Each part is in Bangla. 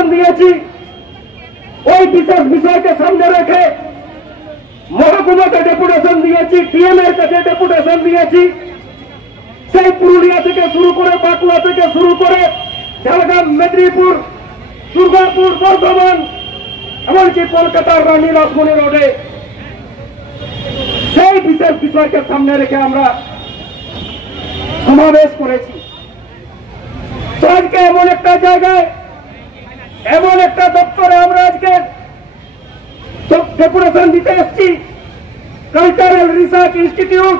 ডেপুটেশন দিয়েছি, ওই বিশেষ বিষয়কে সামনে রেখে মহকুমাতে ডেপুটেশন দিয়েছি, টিএম এর কাছে ডেপুটেশন দিয়েছি। সেই পুরুলিয়া থেকে শুরু করে, বাঁকুড়া থেকে শুরু করে, ঝাড়গ্রাম, মেদিনীপুর, দুর্গাপুর, বর্ধমান, এমনকি কলকাতার রানী লক্ষ্মণী রোডে সেই বিশেষ বিষয়কে সামনে রেখে আমরা সমাবেশ করেছি। তো আজকে এমন একটা জায়গায়, এমন একটা দপ্তরে আমরা আজকে ডেপুটেশন দিতে এসেছি, কালচারাল রিসার্চ ইনস্টিটিউট।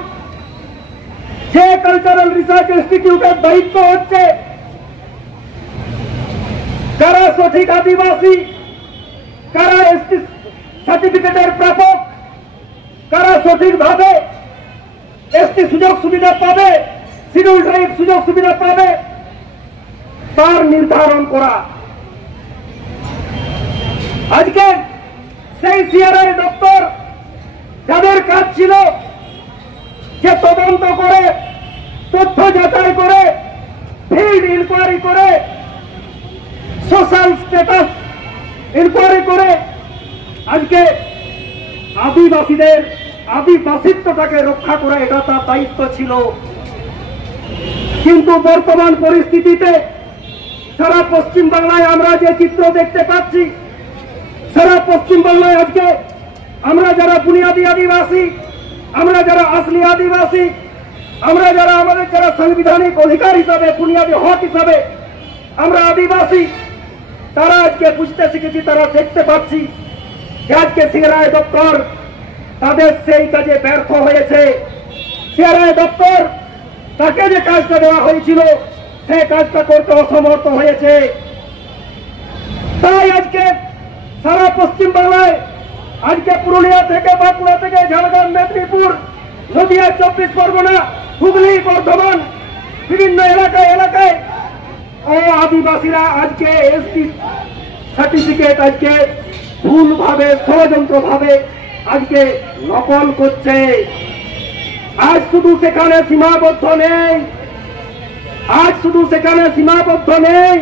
যে কালচারাল রিসার্চ ইনস্টিটিউটের দায়িত্ব হচ্ছে কারা সঠিক আদিবাসী, কারা এসটি সার্টিফিকেটের প্রাপক, কারা সঠিকভাবে এসটি সুযোগ সুবিধা পাবে, শিডিউল ট্রাইব সুযোগ সুবিধা পাবে, তার নির্ধারণ করা। আজকে সেই সিআরআই দপ্তর যাদের কাজ ছিল যে তদন্ত করে, তথ্য যাচাই করে, ফিল্ড ইনকোয়ারি করে, সোশ্যাল স্ট্যাটাস ইনকোয়ারি করে আজকে আদিবাসীদের আদিবাসিত্বটাকে রক্ষা করা, এটা তার দায়িত্ব ছিল। কিন্তু বর্তমান পরিস্থিতিতে সারা পশ্চিম বাংলায় আমরা যে চিত্র দেখতে পাচ্ছি, সারা পশ্চিম বাংলায় আজকে আমরা যারা বুনিয়াদী আদিবাসী, আমরা যারা আসলি আদিবাসী, আমরা যারা আমাদের যারা সাংবিধানিক অধিকার হিসাবে, বুনিয়াদী হক হিসাবে আমরা আদিবাসী, তারা আজকে বুঝতে শিখেছি, তারা দেখতে পাচ্ছি যে আজকে সিআরআই দপ্তর তাদের সেই কাজে ব্যর্থ হয়েছে। সিআরআই দপ্তর তাকে যে কাজটা দেওয়া হয়েছিল সেই কাজটা করতে অসমর্থ হয়েছে। তাই আজকে সারা পশ্চিম বাংলায়, আজকে পুরুলিয়া থেকে, বাঁকুড়া থেকে, ঝাড়গ্রাম, মেদিনীপুর, নদিয়া, 24 পরগনা, হুগলি, বর্ধমান, বিভিন্ন এলাকায় আদিবাসীরা আজকে এসটি সার্টিফিকেট আজকে ভুলভাবে, ষড়যন্ত্রভাবে আজকে নকল করছে। আজ শুধু সেখানে সীমাবদ্ধ নেই,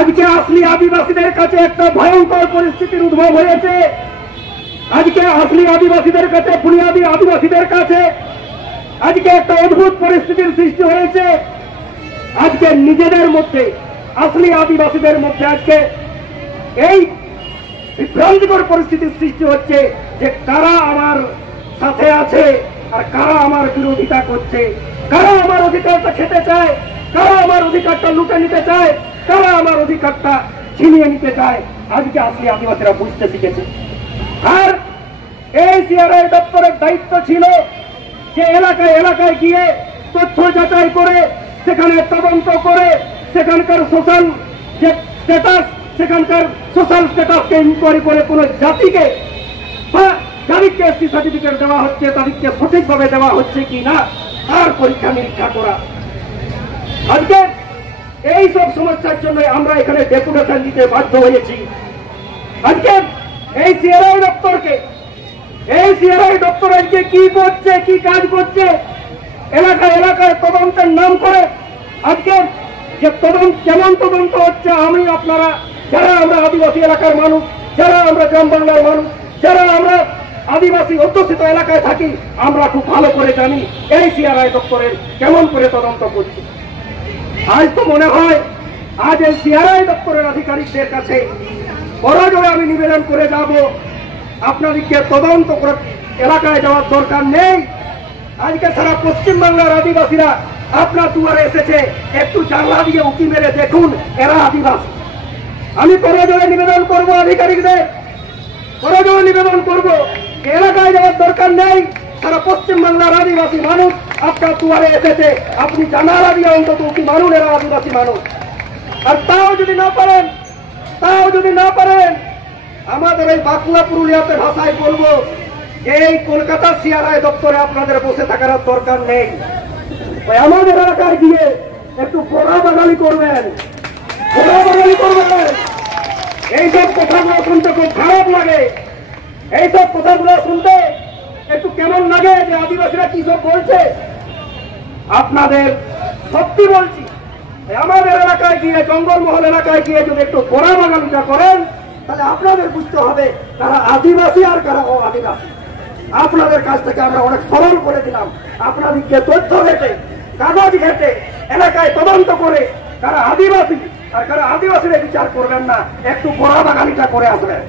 আজকে আসলি আদিবাসীদের কাছে একটা ভয়ঙ্কর পরিস্থিতির উদ্ভব হয়েছে। আজকে আসলি আদিবাসীদের কাছে, বুনিয়াদী আদিবাসীদের কাছে আজকে একটা অদ্ভুত পরিস্থিতির সৃষ্টি হয়েছে। আজকে নিজেদের মধ্যে, আসলি আদিবাসীদের মধ্যে আজকে এই বিভ্রান্তিকর পরিস্থিতির সৃষ্টি হচ্ছে যে কারা আমার সাথে আছে আর কারা আমার বিরোধিতা করছে, কারা আমার অধিকারটা খেতে চায়, কারা আমার অধিকারটা লুটে নিতে চায়, কারা আমার অধিকারটা ছিনিয়ে নিতে চায়। আজকে আসলে আদিবাসীরা বুঝতে শিখেছে। আর এই সিআরআই দপ্তরের দায়িত্ব ছিল যে এলাকায় গিয়ে তথ্য যাচাই করে, সেখানে তদন্ত করে, সেখানকার সোশ্যাল যে স্ট্যাটাস, সেখানকার সোশ্যাল স্ট্যাটাসকে ইনকোয়ারি করে কোন জাতিকে বা যাদেরকে এসটি সার্টিফিকেট দেওয়া হচ্ছে তাদেরকে সঠিকভাবে দেওয়া হচ্ছে কি না তার পরীক্ষা নিরীক্ষা করা। আজকে এই সব সমস্যার জন্য আমরা এখানে ডেপুটেশন দিতে বাধ্য হয়েছি। আজকে এই সিআরআই দপ্তর আজকে কি করছে, কি কাজ করছে, এলাকায় তদন্তের নাম করে আজকে যে কেমন তদন্ত হচ্ছে, আপনারা যারা আমরা আদিবাসী এলাকার মানুষ, যারা আমরা গ্রাম বাংলার মানুষ, যারা আমরা আদিবাসী অধ্যুষিত এলাকায় থাকি, আমরা খুব ভালো করে জানি এই সিআরআই দপ্তরের কেমন করে তদন্ত করছে। আজ তো মনে হয় আজ এই সিআরআই দপ্তরের আধিকারিকদের কাছে বড়জোরে আমি নিবেদন করে যাব, আপনাদেরকে তদন্ত করে এলাকায় যাওয়ার দরকার নেই। আজকে সারা পশ্চিম বাংলার আদিবাসীরা আপনার দুয়ারে এসেছে, একটু জানলা দিয়ে উঁকি মেরে দেখুন এরা আদিবাসী। আমি বড়জোরে নিবেদন করব আধিকারিকদের, বড়জোরে নিবেদন করব এলাকায় যাওয়ার দরকার নেই। সারা পশ্চিম বাংলার আদিবাসী মানুষ আপনার দুয়ারে এসেছে, আপনি জানালা দিয়ে অন্তত উঁকি মারুন এরা আদিবাসী মানুষ। আর তাও যদি না পারেন আমাদের এই বাঁকুড়া, পুরুলিয়াতে ভাষায় বলবো, এই কলকাতা সিআরআই দপ্তরে আপনাদের বসে থাকার দরকার নেই। আমাদের এলাকায় গিয়ে একটু ঘোড়া বাঙালি করবেন। এইসব কথাগুলো শুনতে খুব খারাপ লাগে, এইসব কথাগুলো শুনতে একটু কেমন লাগে যে আদিবাসীরা কি সব বলছে। আপনাদের সত্যি বলছি, আমাদের এলাকায় গিয়ে জঙ্গলমহল এলাকায় গিয়ে যদি একটু পোড়া বাগানটা করেন তাহলে আপনাদের বুঝতে হবে কারা আদিবাসী আর কারা আদিবাসী। আপনাদের কাছ থেকে আমরা অনেক সরল করে দিলাম। আপনাদেরকে তথ্য ঘেটে কাগজ ঘেটে এলাকায় তদন্ত করে কারা আদিবাসী আর কারা আদিবাসীরা বিচার করবেন না, একটু পোড়া বাগানিটা করে আসবেন।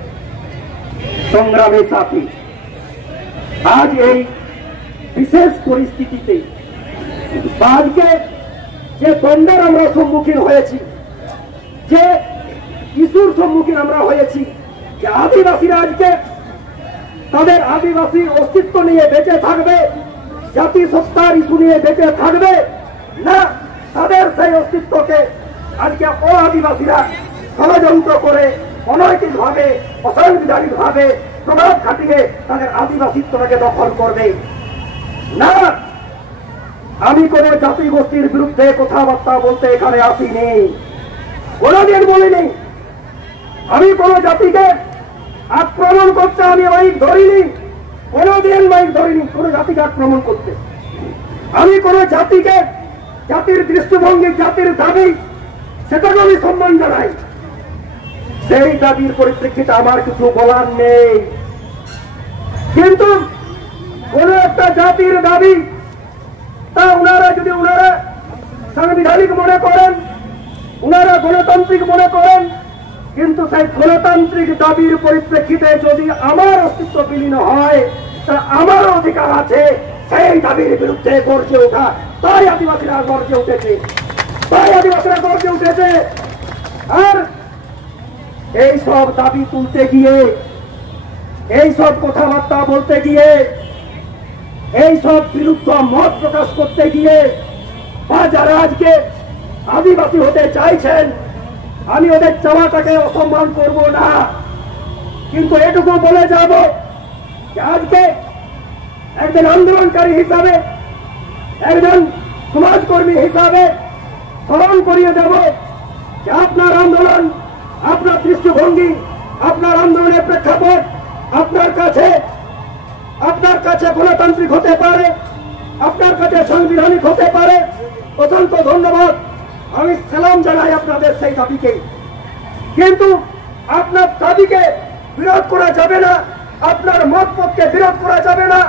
সংগ্রামী সাথী, আজ এই বিশেষ পরিস্থিতিতে আজকে যে দ্বন্দ্বের আমরা সম্মুখীন হয়েছি, যে ইস্যুর সম্মুখীন আমরা হয়েছি, যে আদিবাসীরা আজকে তাদের আদিবাসীর অস্তিত্ব নিয়ে বেঁচে থাকবে, জাতিসত্তার ইস্যু নিয়ে বেঁচে থাকবে না তাদের সেই অস্তিত্বকে আজকে আদিবাসীরা ষড়যন্ত্র করে অনৈতিক ভাবে অসাংবিধানিক ভাবে প্রভাব খাটিয়ে তাদের আদিবাসীত্বটাকে দখল করবে না। আমি কোন জাতি গোষ্ঠীর বিরুদ্ধে কথাবার্তা বলতে এখানে আসিনি, কোনদিন বলিনি। আমি কোন জাতিকে আক্রমণ করতে আমি মাইক ধরিনি, কোনদিন মাইক ধরিনি কোন জাতিকে আক্রমণ করতে। আমি কোন জাতিকে জাতির দৃষ্টিভঙ্গি জাতির দাবি সেটাকে আমি সম্মান জানাই। সেই দাবির পরিপ্রেক্ষিতে আমার কিছু বলার নেই, কিন্তু কোন একটা জাতির দাবি তা ওনারা যদি ওনারা সাংবিধানিক মনে করেন, ওনারা গণতান্ত্রিক মনে করেন, কিন্তু সেই গণতান্ত্রিক দাবির পরিপ্রেক্ষিতে যদি আমার অস্তিত্ব বিলীন হয় তা আমার অধিকার আছে সেই দাবির বিরুদ্ধে গর্জে ওঠা। তাই আদিবাসীরা গর্জে উঠেছে, তাই আদিবাসীরা গর্জে উঠেছে। আর এই সব দাবি তুলতে গিয়ে, এই সব কথাবার্তা বলতে গিয়ে, এই সব বিরুদ্ধ মত প্রকাশ করতে গিয়ে বা যারা আজকে আদিবাসী হতে চাইছেন, আমি ওদের চাওয়াটাকে অসম্মান করব না, কিন্তু এটুকু বলে যাব যে আজকে একজন আন্দোলনকারী হিসাবে, একজন সমাজকর্মী হিসাবে স্মরণ করিয়ে দেব যে আপনার আন্দোলন, আপনার দৃষ্টিভঙ্গি, আপনার আন্দোলনের প্রেক্ষাপট আপনার কাছে গণতান্ত্রিক হতে পারে, আপনার কাছে সাংবিধানিক হতে পারে। অত্যন্ত ধন্যবাদ, আমি সালাম জানাই আপনাদের সেই দাবিকে। কিন্তু আপনার দাবিকে বিরোধ করা যাবে না, আপনার মতপথকে বিরোধ করা যাবে না,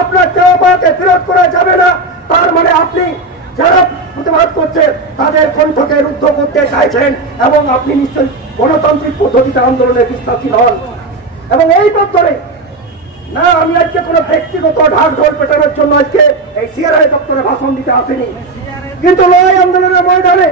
আপনার চাওয়াকে বিরোধ করা যাবে না। তার মানে আপনি যারা প্রতিবাদ করছে তাদের কণ্ঠকে রুদ্ধ করতে চাইছেন এবং আপনি নিশ্চয়ই গণতান্ত্রিক পদ্ধতিতে আন্দোলনে বিশ্বাসী হন। এবং এই পত্রে না, আমি আজকে কোন ব্যক্তিগত ঢাক ঢোল পেটানোর জন্য আজকে এই সিআরআই দপ্তরে ভাষণ দিতে আসেনি, কিন্তু লড়াই আন্দোলনের ময়দানে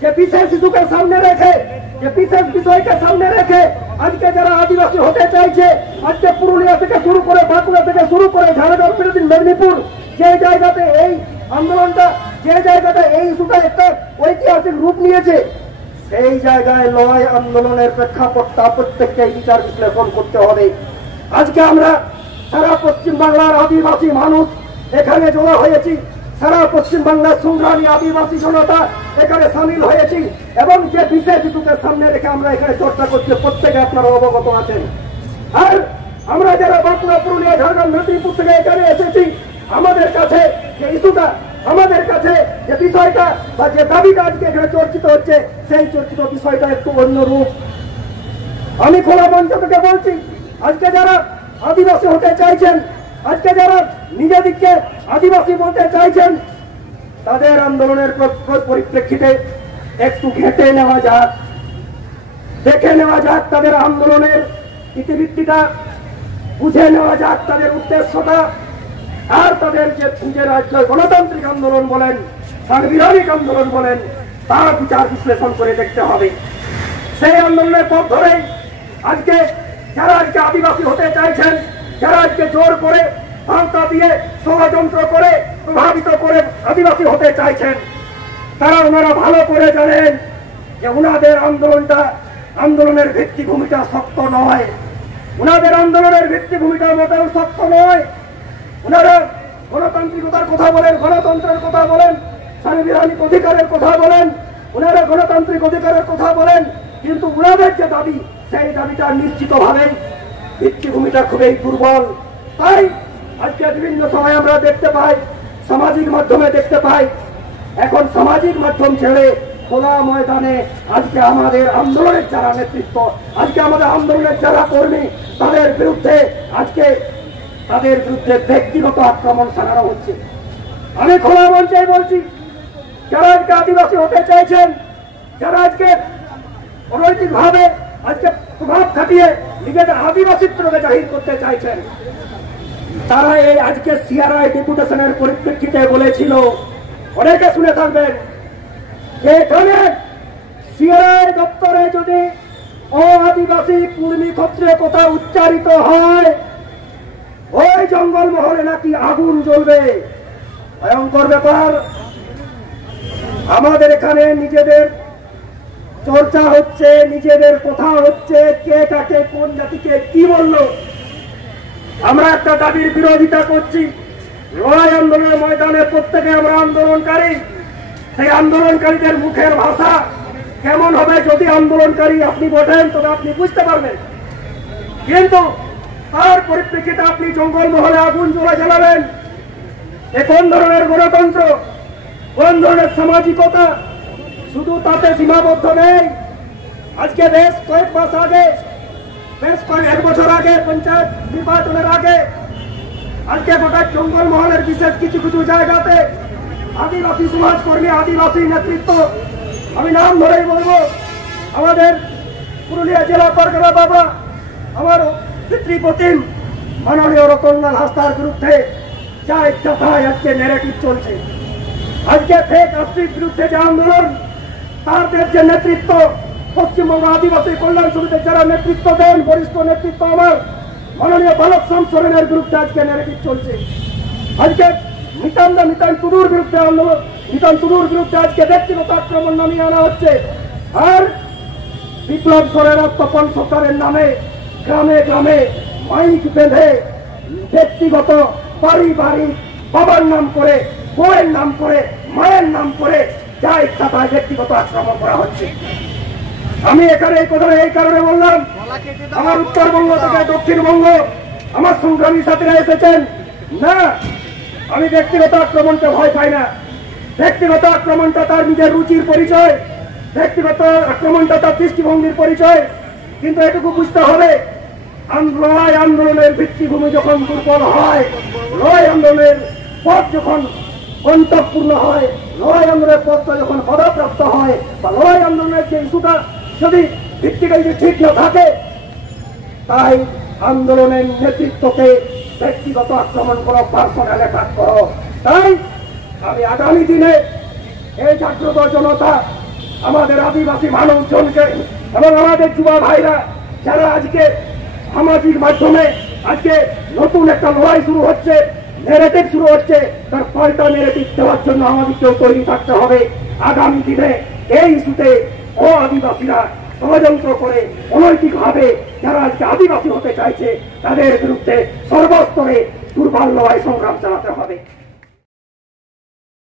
যে বিশেষ ইস্যুকে সামনে রেখে, যে বিশেষ বিষয়কে সামনে রেখে আজকে যারা আদিবাসী হতে চাইছে, আজকে পুরুলিয়া থেকে শুরু করে, বাঁকুড়া থেকে শুরু করে, ঝাড়গ্রাম, মেদিনীপুর, যে জায়গাতে এই আন্দোলনটা, যে জায়গাতে এই ইস্যুটা একটা ঐতিহাসিক রূপ নিয়েছে, সেই জায়গায় লড়াই আন্দোলনের প্রেক্ষাপটটা প্রত্যেককে বিচার বিশ্লেষণ করতে হবে। আজকে আমরা সারা পশ্চিম বাংলার আদিবাসী মানুষ এখানে জড়ো হয়েছি, সারা পশ্চিম বাংলার সংগ্রামী আদিবাসী জনতা এখানে সামিল হয়েছি এবং যে বিশেষ ইস্যুকে সামনে রেখে আমরা এখানে চর্চা করছি প্রত্যেকে আপনারা অবগত আছেন। আর আমরা যারা বাঁকুড়া, পুরুলিয়া, ঝাড়গ্রাম, মেদিনীপুর থেকে এখানে এসেছি, আমাদের কাছে যে ইস্যুটা, আমাদের কাছে যে বিষয়টা বা যে দাবিটা আজকে এখানে চর্চিত হচ্ছে, সেই চর্চিত বিষয়টা একটু অন্যরূপ। আমি খোলা মঞ্চ থেকে বলছি, আজকে যারা আদিবাসী হতে চাইছেন, আজকে যারা নিজেদেরকে আদিবাসী বলতে চাইছেন, তাদের আন্দোলনের পরিপ্রেক্ষিতে একটু ঘেঁটে নেওয়া যাক, দেখে নেওয়া যাক তাদের আন্দোলনের ইতিবৃত্তিটা, বুঝে নেওয়া যাক তাদের উদ্দেশ্যটা, আর তাদের যে নিজেরা গণতান্ত্রিক আন্দোলন বলেন, সাংবিধানিক আন্দোলন বলেন, তার বিচার বিশ্লেষণ করে দেখতে হবে। সেই আন্দোলনের পথ ধরে আজকে যারা আজকে আদিবাসী হতে চাইছেন, যারা আজকে জোর করে আওতা দিয়ে ষড়যন্ত্র করে প্রভাবিত করে আদিবাসী হতে চাইছেন, তারা ওনারা ভালো করে জানেন যে ওনাদের আন্দোলনের ভিত্তিভূমিটা শক্ত নয়, ওনাদের আন্দোলনের ভিত্তিভূমিটা মোটেও শক্ত নয়। ওনারা গণতান্ত্রিকতার কথা বলেন, গণতন্ত্রের কথা বলেন, সাংবিধানিক অধিকারের কথা বলেন, ওনারা গণতান্ত্রিক অধিকারের কথা বলেন, কিন্তু ওনাদের যে দাবি, সেই দাবিটা নিশ্চিতভাবে ভিত্তিভূমিটা খুবই দুর্বল। তাই আজকে বিভিন্ন সময় আমরা দেখতে পাই, সামাজিক মাধ্যমে দেখতে পাই, এখন সামাজিক মাধ্যম ছেড়ে খোলা ময়দানে আজকে আমাদের আন্দোলনের যারা নেতৃত্ব, আজকে আমাদের আন্দোলনের যারা কর্মী, তাদের বিরুদ্ধে ব্যক্তিগত আক্রমণ চালানো হচ্ছে। আমি খোলা মঞ্চে বলছি, যারা আজকে আদিবাসী হতে চাইছেন, যারা আজকে অনৈতিকভাবে আজকে প্রভাব খাটিয়ে নিজেদের আদিবাসীত্বকে জাহির করতে চাইছেন, তারা এই আজকে সিআরআই ডেপুটেশনের পরিপ্রেক্ষিতে বলেছিল, অনেকে শুনে থাকবেন, যে এখানে সিআরআই দপ্তরে যদি আদিবাসী কুর্মী ক্ষত্রিয় কথা উচ্চারিত হয়, ওই জঙ্গলমহলে নাকি আগুন জ্বলবে। ভয়ঙ্কর ব্যাপার। আমাদের এখানে নিজেদের চর্চা হচ্ছে, নিজেদের কথা হচ্ছে, কে কাকে কোন জাতিকে কি বলল। আমরা একটা দাবির বিরোধিতা করছি, লড়াই আন্দোলনের ময়দানে প্রত্যেকে আমরা আন্দোলনকারী। সেই আন্দোলনকারীদের মুখের ভাষা কেমন হবে যদি আন্দোলনকারী আপনি বলেন, তবে আপনি বুঝতে পারবেন। কিন্তু তার পরিপ্রেক্ষিতে আপনি জঙ্গলমহলে আগুন জ্বালাবেন, এ কোন ধরনের গণতন্ত্র, কোন ধরনের সামাজিকতা? শুধু তাতে সীমাবদ্ধ নেই। আজকে বেশ কয়েক মাস আগে, এক বছর আগে, পঞ্চায়েত নির্বাচনের আগে, আজকে গোটা জঙ্গলমহলের বিশেষ কিছু কিছু জায়গাতে আদিবাসী সমাজকর্মী, আদিবাসী নেতৃত্ব, আমি নাম ধরেই বলবো, আমাদের পুরুলিয়া জেলা পরগনা বাবা, আমার পিতৃপ্রতিম মাননীয় রতনলাল হাসদার বিরুদ্ধে যা ইচ্ছা তাই আজকে ন্যারেটিভ চলছে। আজকে ফেক আশ্রির বিরুদ্ধে যে আন্দোলন, তাদের যে নেতৃত্ব, পশ্চিমবঙ্গ আদিবাসী কল্যাণ সমিতির যারা নেতৃত্ব দেন, বরিষ্ঠ নেতৃত্ব আমার মাননীয় বালক শ্যাম সোরেনের বিরুদ্ধে আজকে ন্যারেটিভ চলছে। আজকে নিতান টুডুর বিরুদ্ধে আন্দোলন, নিতান টুডুর বিরুদ্ধে আজকে ব্যক্তিগত আক্রমণ নামিয়ে আনা হচ্ছে। আর বিপ্লব সোরেন তপন সরকারের নামে গ্রামে গ্রামে মাইক বেঁধে ব্যক্তিগত পারিবারিক বাবার নাম করে, বউয়ের নাম করে, মায়ের নাম করে যা ইচ্ছা তাই ব্যক্তিগত আক্রমণ করা হচ্ছে। আমি এখানে এই কথা এই কারণে বললাম, আমার উত্তরবঙ্গ থেকে দক্ষিণবঙ্গ আমার সংগ্রামী সাথীরা এসেছেন না, আমি ব্যক্তিগত আক্রমণকে ভয় পাই না। ব্যক্তিগত আক্রমণটা তার নিজের রুচির পরিচয়, ব্যক্তিগত আক্রমণটা তার দৃষ্টিভঙ্গির পরিচয়। কিন্তু এটুকু বুঝতে হবে, লড়াই আন্দোলনের ভিত্তিভূমি যখন দুর্বল হয়, লড়াই আন্দোলনের পথ যখন গন্তব্যপূর্ণ হয়, লড়াই আন্দোলনের পথটা যখন বাধাপ্রাপ্ত হয়, বা লড়াই আন্দোলনের যে ইস্যুটা যদি ভিত্তিটা যদি ঠিক না থাকে, তাই আন্দোলনের নেতৃত্বকে ব্যক্তিগত আক্রমণ করো, পার্সোনাল অ্যাটাক করো। তাই আমি আগামী দিনে এই জাগ্রত জনতা, আমাদের আদিবাসী মানুষজনকে এবং আমাদের যুবা ভাইরা যারা আজকে সামাজিক মাধ্যমে আজকে নতুন একটা লড়াই শুরু হচ্ছে, ন্যারেটিভ শুরু হচ্ছে, তার পাল্টা ন্যারেটিভ দেওয়ার জন্য আমাদেরকেও তৈরি থাকতে হবে। আগামী দিনে এই ইস্যুতে আদিবাসীরা ষড়যন্ত্র করে অনৈতিকভাবে যারা আজকে আদিবাসী হতে চাইছে, তাদের বিরুদ্ধে সর্বস্তরে দুর্বল লড়াই সংগ্রাম চালাতে হবে।